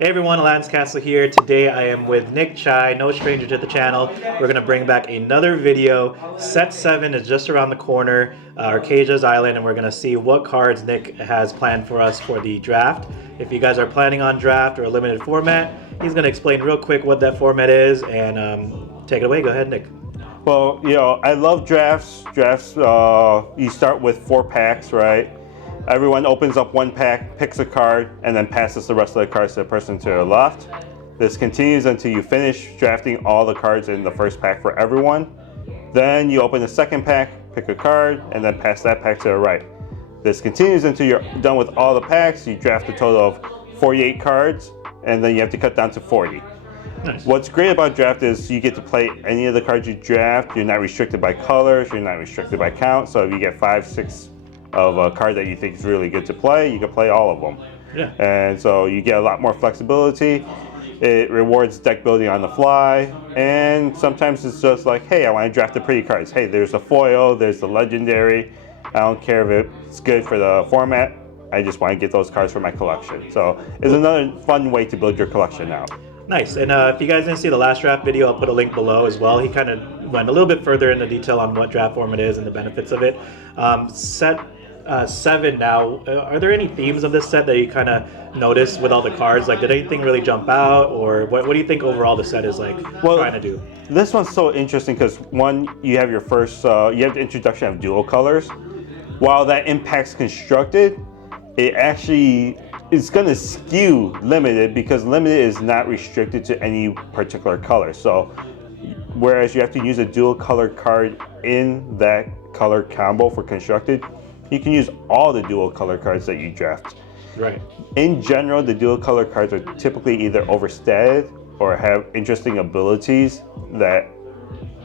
Hey everyone, Aladdin's Castle here. Today I am with Nick Chai, no stranger to the channel. We're going to bring back another video. Set 7 is just around the corner, Archazia's Island, and we're going to see what cards Nick has planned for us for the draft. If you guys are planning on draft or a limited format, he's going to explain real quick what that format is and take it away. Go ahead, Nick. Well, I love drafts. You start with 4 packs, right? Everyone opens up 1 pack, picks a card, and then passes the rest of the cards to the person to their left. This continues until you finish drafting all the cards in the first pack for everyone. Then you open the second pack, pick a card, and then pass that pack to the right. This continues until you're done with all the packs. You draft a total of 48 cards, and then you have to cut down to 40. Nice. What's great about draft is you get to play any of the cards you draft. You're not restricted by colors, you're not restricted by count. So if you get 5, 6 of a card that you think is really good to play, you can play all of them. Yeah. And so you get a lot more flexibility. It rewards deck building on the fly, and sometimes it's just like, hey, I want to draft the pretty cards. Hey, there's a foil, there's the legendary. I don't care if it's good for the format. I just want to get those cards for my collection. So it's another fun way to build your collection out. Nice. And if you guys didn't see the last draft video, I'll put a link below as well. He kind of went a little bit further into detail on what draft format is and the benefits of it. Set 7 now, are there any themes of this set that you kind of noticed with all the cards? Like, did anything really jump out, or what do you think overall the set is like trying to do? This one's so interesting because one, you have your first, you have the introduction of dual colors. While that impacts constructed, it actually is going to skew limited because limited is not restricted to any particular color. So whereas you have to use a dual color card in that color combo for constructed, you can use all the dual color cards that you draft. Right. In general, the dual color cards are typically either overstated or have interesting abilities that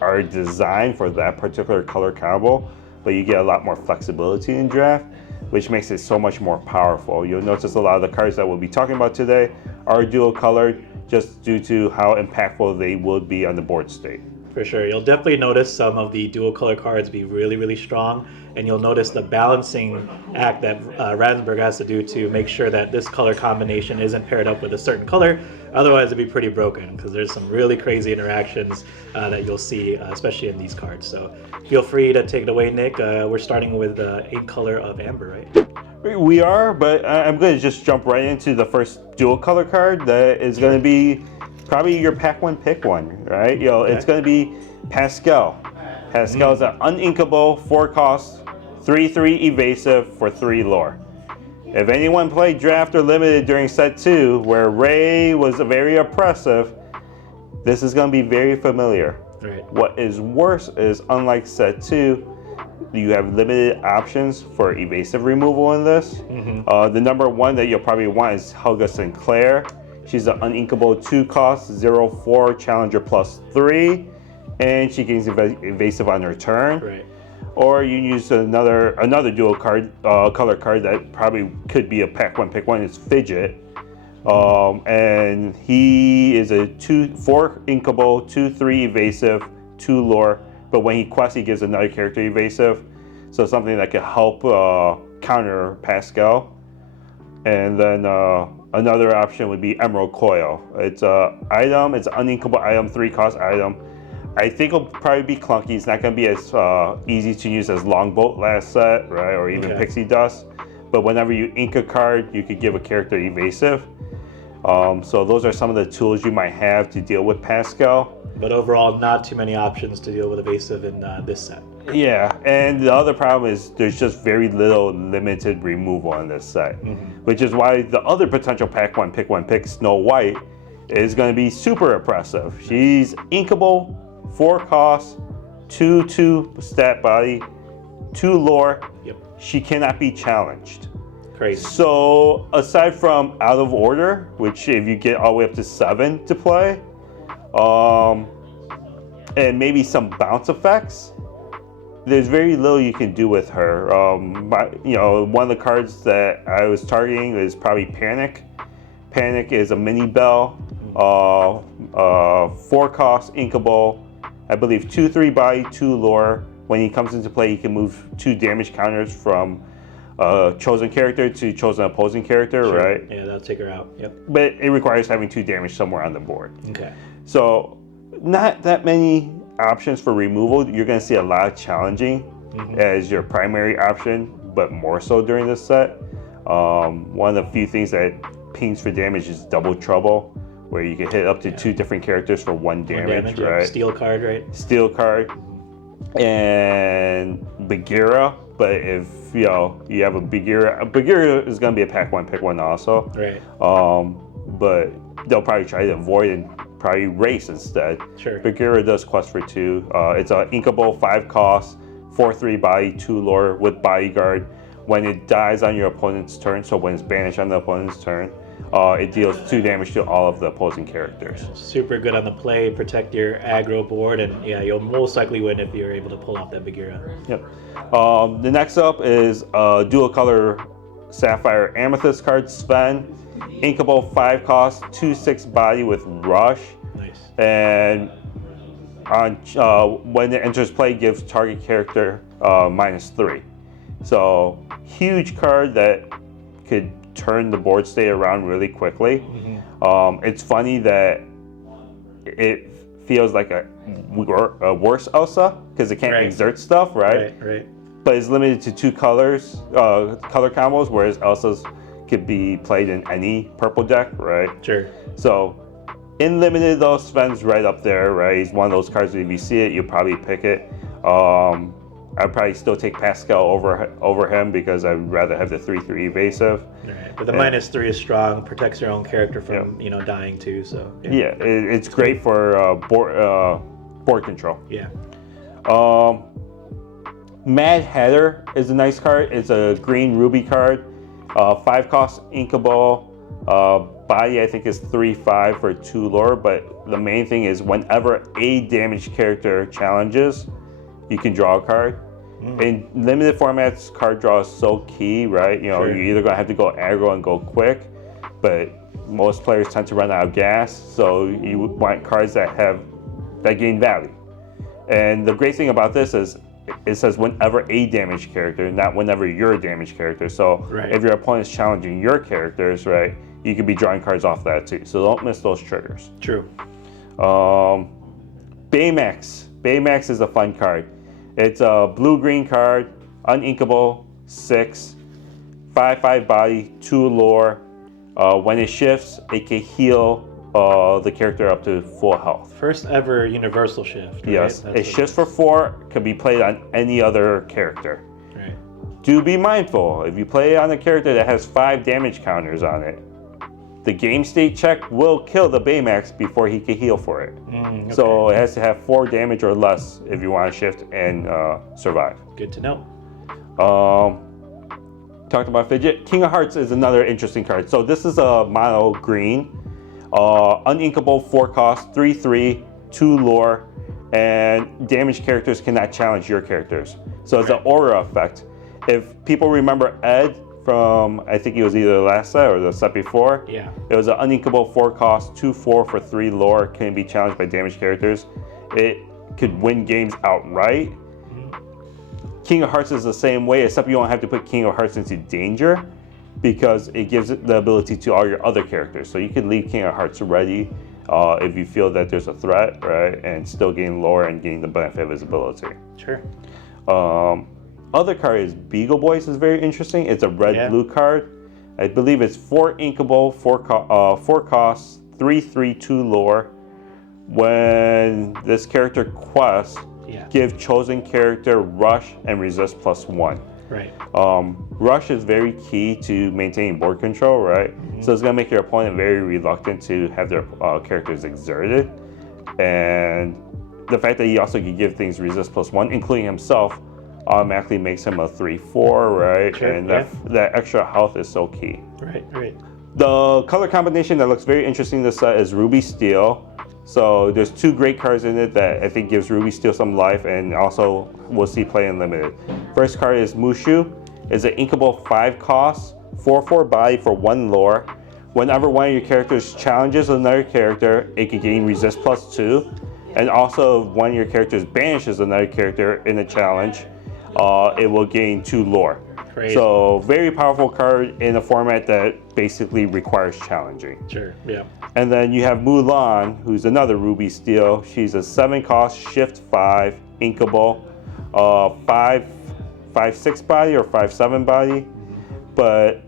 are designed for that particular color combo, but you get a lot more flexibility in draft, which makes it so much more powerful. You'll notice a lot of the cards that we'll be talking about today are dual colored just due to how impactful they would be on the board state. For sure. You'll definitely notice some of the dual color cards be really, really strong, and you'll notice the balancing act that Ransburg has to do to make sure that this color combination isn't paired up with a certain color. Otherwise, it'd be pretty broken because there's some really crazy interactions that you'll see, especially in these cards. So feel free to take it away, Nick. We're starting with 8 color of Amber, right? We are, but I'm going to just jump right into the first dual color card that is going to be probably your pack 1 pick one, right? Okay. It's going to be Pascal. Pascal is an uninkable 4 cost, 3/3 evasive for 3 lore. If anyone played draft or limited during set 2, where Ray was very oppressive, this is going to be very familiar. Right. What is worse is, unlike set 2, you have limited options for evasive removal in this. The number 1 that you'll probably want is Helga Sinclair. She's an uninkable 2 cost, 0/4 challenger +3, and she gains evasive on her turn. Right. Or you use another dual card, color card that probably could be a pack 1 pick 1 is Fidget. And he is a 4 inkable, 2/3 evasive, 2 lore. But when he quests, he gives another character evasive. So something that can help counter Pascal. And then another option would be Emerald Coil. It's an item, it's an uninkable item, 3 cost item. I think it'll probably be clunky. It's not going to be as easy to use as Longboat last set, right? Or even Pixie Dust. But whenever you ink a card, you could give a character evasive. So those are some of the tools you might have to deal with Pascal. But overall, not too many options to deal with evasive in this set. Yeah, and the other problem is there's just very little limited removal in this set, which is why the other potential pack 1 pick Snow White is going to be super oppressive. She's inkable, 4 cost, 2/2 stat body, 2 lore. Yep. She cannot be challenged. Crazy. So aside from out of order, which if you get all the way up to 7 to play, and maybe some bounce effects, there's very little you can do with her. One of the cards that I was targeting is probably Panic. Panic is a mini bell, 4 cost, inkable, I believe 2/3 body, 2 lore. When he comes into play, he can move 2 damage counters from chosen character to chosen opposing character, Sure. right? Yeah, that'll take her out. Yep. But it requires having 2 damage somewhere on the board. Okay. So not that many options for removal. You're going to see a lot of challenging as your primary option, but more so during this set. One of the few things that pings for damage is Double Trouble, where you can hit up to 2 different characters for 1 damage, yeah. right? Steel card, right? Steel card. And Bagheera, but if you have a Bagheera is going to be a pack 1 pick 1 also. Right. But they'll probably try to avoid and probably race instead. Sure. Bagheera does quest for 2. It's an inkable 5 cost, 4/3 body, 2 lore with bodyguard. When it dies on your opponent's turn, so when it's banished on the opponent's turn, it deals 2 damage to all of the opposing characters. Super good on the play, protect your aggro board, and yeah, you'll most likely win if you're able to pull off that Bagheera. Yep. The next up is dual color Sapphire Amethyst card, Sven. Inkable 5 cost, 2/6 body with Rush. Nice. And on when it enters play, gives target character -3. So huge card that could turn the board state around really quickly. It's funny that it feels like a worse Elsa because it can't exert stuff, right? Right. But it's limited to 2 colors, color combos, whereas Elsa's could be played in any purple deck, right? Sure. So in limited though, Sven's right up there, right? He's one of those cards that if you see it, you'll probably pick it. I'd probably still take Pascal over him because I'd rather have the 3/3 evasive. Right. But the -3 is strong, protects your own character from dying too. So yeah, it's great for board control. Yeah. Mad Hatter is a nice card. It's a green ruby card. 5 cost inkable. Body I think is 3/5 for 2 lore, but the main thing is whenever a damaged character challenges, you can draw a card. In limited formats, card draw is so key, right? You're either gonna have to go aggro and go quick, but most players tend to run out of gas, so you want cards that gain value. And the great thing about this is it says whenever a damaged character, not whenever you're a damaged character. So if your opponent's challenging your characters, right, you could be drawing cards off that too. So don't miss those triggers. True. Baymax. Baymax is a fun card. It's a blue-green card, uninkable, 6, 5/5 body, 2 lore. When it shifts, it can heal the character up to full health. First ever universal shift. Right? Yes, it shifts for 4, can be played on any other character. Right. Do be mindful, if you play it on a character that has 5 damage counters on it, the game state check will kill the Baymax before he can heal for it. Okay. So it has to have 4 damage or less if you want to shift and survive. Good to know. Talked about Fidget. King of Hearts is another interesting card. So this is a mono green, uninkable 4 cost, 3/3, 2 lore, and damaged characters cannot challenge your characters. So it's an aura effect. If people remember Ed from, I think it was either the last set or the set before. Yeah. It was an uninkable 4 cost, 2/4 for 3 lore, can be challenged by damaged characters. It could win games outright. King of Hearts is the same way, except you don't have to put King of Hearts into danger because it gives it the ability to all your other characters. So you can leave King of Hearts ready if you feel that there's a threat, right? And still gain lore and gain the benefit of his ability. Sure. Other card is Beagle Boys is very interesting. It's a red-blue card. I believe it's 4 inkable, 4 costs, 3/3, 2 lore. When this character quests, give chosen character rush and resist +1. Right. Rush is very key to maintaining board control, right? So it's gonna make your opponent very reluctant to have their characters exerted. And the fact that he also can give things resist +1, including himself, automatically makes him a 3/4, right? Sure, and that extra health is so key. Right. The color combination that looks very interesting this set is Ruby Steel. So there's 2 great cards in it that I think gives Ruby Steel some life, and also we'll see play in limited. First card is Mushu. It's an inkable 5 cost, 4/4 body for 1 lore. Whenever one of your characters challenges another character, it can gain resist +2. And also, if one of your characters banishes another character in a challenge, it will gain 2 lore. Crazy. So very powerful card in a format that basically requires challenging. Sure, yeah. And then you have Mulan, who's another Ruby Steel. She's a 7-cost, shift 5, inkable, 5/6 body or 5/7 body. But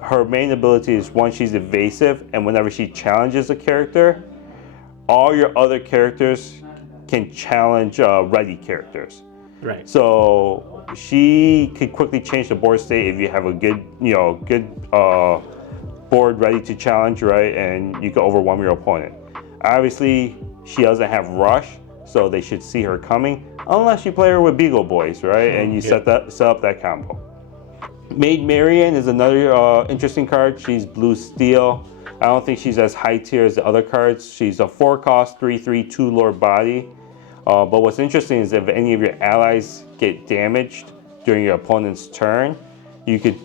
her main ability is one, she's evasive, and whenever she challenges a character, all your other characters can challenge ready characters. Right. So she could quickly change the board state if you have a good, board ready to challenge, right? And you can overwhelm your opponent. Obviously, she doesn't have rush, so they should see her coming, unless you play her with Beagle Boys, right? And you set up that combo. Maid Marian is another interesting card. She's blue steel. I don't think she's as high tier as the other cards. She's a 4-cost, 3/3, 2-lore body. But what's interesting is if any of your allies get damaged during your opponent's turn, you could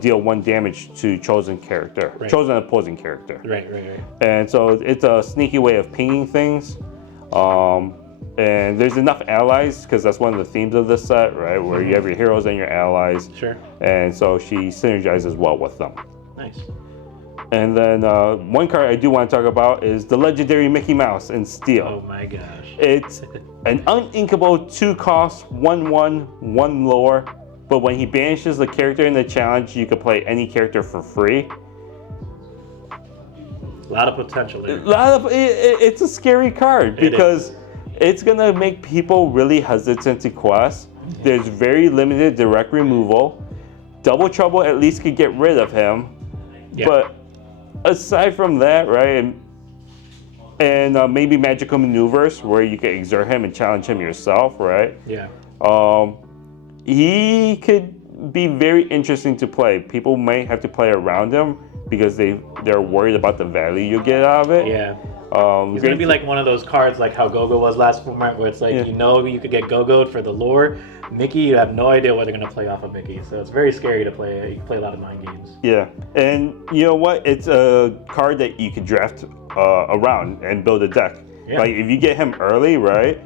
deal 1 damage to chosen opposing character. Right. And so it's a sneaky way of pinging things. And there's enough allies, because that's one of the themes of this set, right? Where you have your heroes and your allies. Sure. And so she synergizes well with them. Nice. And then one card I do want to talk about is the legendary Mickey Mouse in steel. Oh my gosh. It's an uninkable 2-cost, 1/1, 1-lore. But when he banishes the character in the challenge, you can play any character for free. A lot of potential there. It's a scary card because it's gonna make people really hesitant to quest. There's very limited direct removal. Double Trouble at least could get rid of him. Yeah. But aside from that, right, and maybe magical maneuvers where you can exert him and challenge him yourself, right? Yeah. He could be very interesting to play. People may have to play around him because they're worried about the value you get out of it. Yeah. He's gonna be like one of those cards like how Go-Go was last format, where it's like you could get Go-Go'd for the lore. Mickey, you have no idea what they're gonna play off of Mickey, so it's very scary to play. You can play a lot of mind games. Yeah, and you know what? It's a card that you could draft around and build a deck. Yeah. Like if you get him early, right,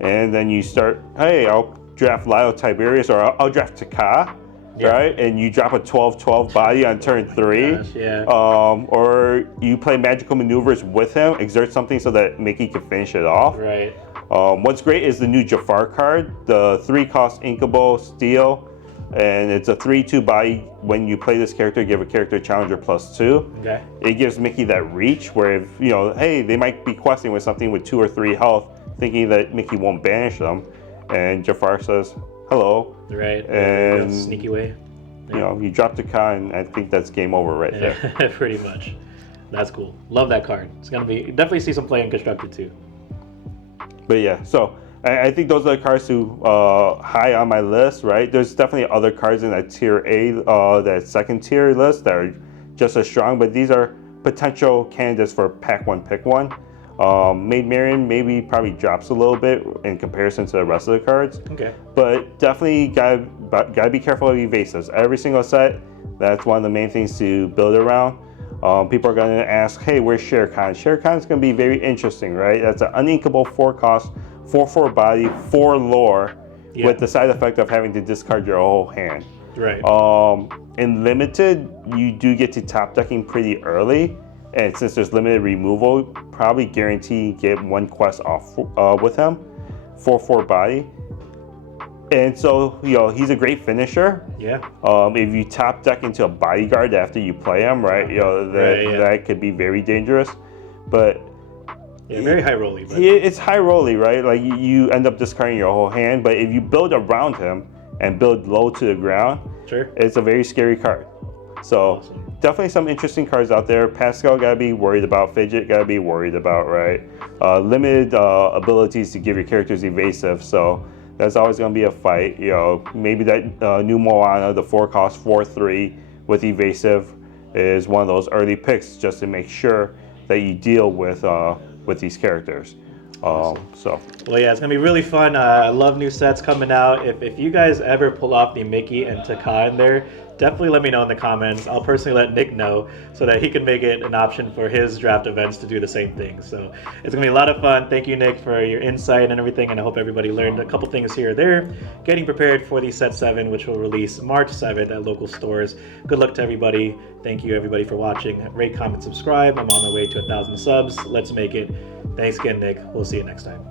and then you start, hey, I'll draft Lyle Tiberius or I'll draft Taka. Yeah. Right, and you drop a 12/12 body on turn 3. Gosh, yeah. Or you play magical maneuvers with him, exert something so that Mickey can finish it off. Right. What's great is the new Jafar card, the 3-cost inkable steel, and it's a 3/2 body. When you play this character, give a character challenger +2. Okay. It gives Mickey that reach where if hey, they might be questing with something with 2 or 3 health, thinking that Mickey won't banish them, and Jafar says hello. Right. And sneaky way. Yeah. You drop the con, I think that's game over right there. Pretty much. That's cool. Love that card. It's gonna be definitely see some play in Constructed too. But yeah, so I think those are the cards who high on my list, right? There's definitely other cards in that tier A, that second tier list that are just as strong, but these are potential candidates for pack one, pick one. Maid Marian probably drops a little bit in comparison to the rest of the cards. Okay. But definitely gotta be careful of evasives. Every single set, that's one of the main things to build around. People are gonna ask, hey, where's Shere Khan? Shere Khan's gonna be very interesting, right? That's an uninkable 4-cost, 4/4 body, 4-lore, with the side effect of having to discard your whole hand. Right. In limited, you do get to top decking pretty early. And since there's limited removal, probably guarantee you get 1 quest off with him, 4/4 body. And so, he's a great finisher. Yeah. If you top deck into a bodyguard after you play him, right, that could be very dangerous. But very high rolly. But it's high rolly, right? Like you end up discarding your whole hand. But if you build around him and build low to the ground, sure, it's a very scary card. So. Awesome. Definitely some interesting cards out there. Pascal gotta be worried about. Fidget gotta be worried about, right? Limited abilities to give your characters evasive, so that's always gonna be a fight. Maybe that new Moana, the 4-cost 4/3 with evasive, is one of those early picks just to make sure that you deal with these characters. So Well, yeah, it's gonna be really fun. I love new sets coming out. If you guys ever pull off the Mickey and Taka in there, definitely let me know in the comments. I'll personally let Nick know so that he can make it an option for his draft events to do the same thing. So it's gonna be a lot of fun. Thank you, Nick, for your insight and everything, and I hope everybody learned a couple things here or there. Getting prepared for the Set 7, which will release March 7th at local stores. Good luck to everybody. Thank you, everybody, for watching. Rate, comment, subscribe. I'm on my way to 1,000 subs. Let's make it. Thanks again, Nick. We'll see you next time.